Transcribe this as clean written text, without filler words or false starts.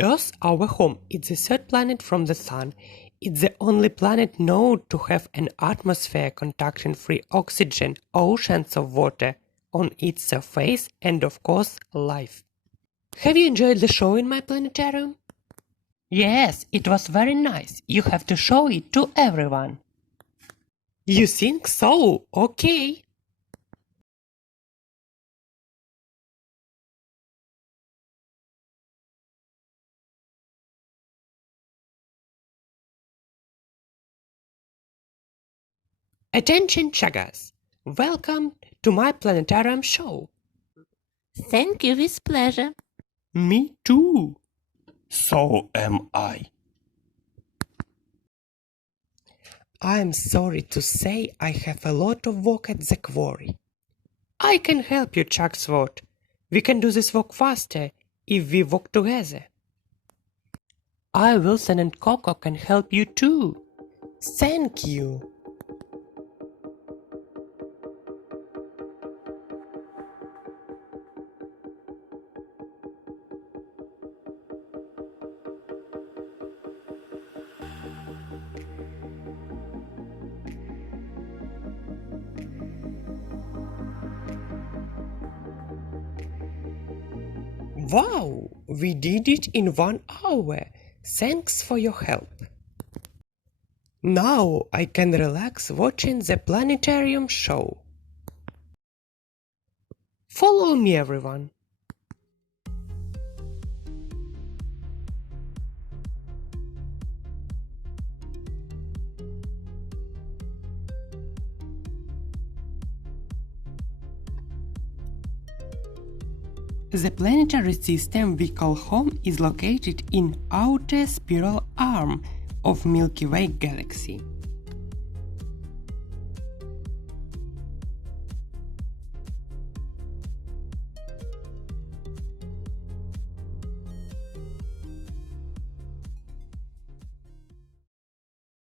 Earth, our home, is the third planet from the Sun. It's the only planet known to have an atmosphere containing free oxygen, oceans of water on its surface, and of course, life. Have you enjoyed the show in my planetarium? Yes, it was very nice. You have to show it to everyone. You think so? Okay. Attention chuggers! Welcome to my planetarium show. Thank you, with pleasure. Me too. So am I. I'm sorry to say I have a lot of work at the quarry. I can help you, Chugsworth. We can do this work faster if we work together. Wilson and Koko can help you too. Thank you. Wow, we did it in 1 hour. Thanks for your help. Now I can relax watching the planetarium show. Follow me, everyone. The planetary system we call home is located in outer spiral arm of Milky Way galaxy.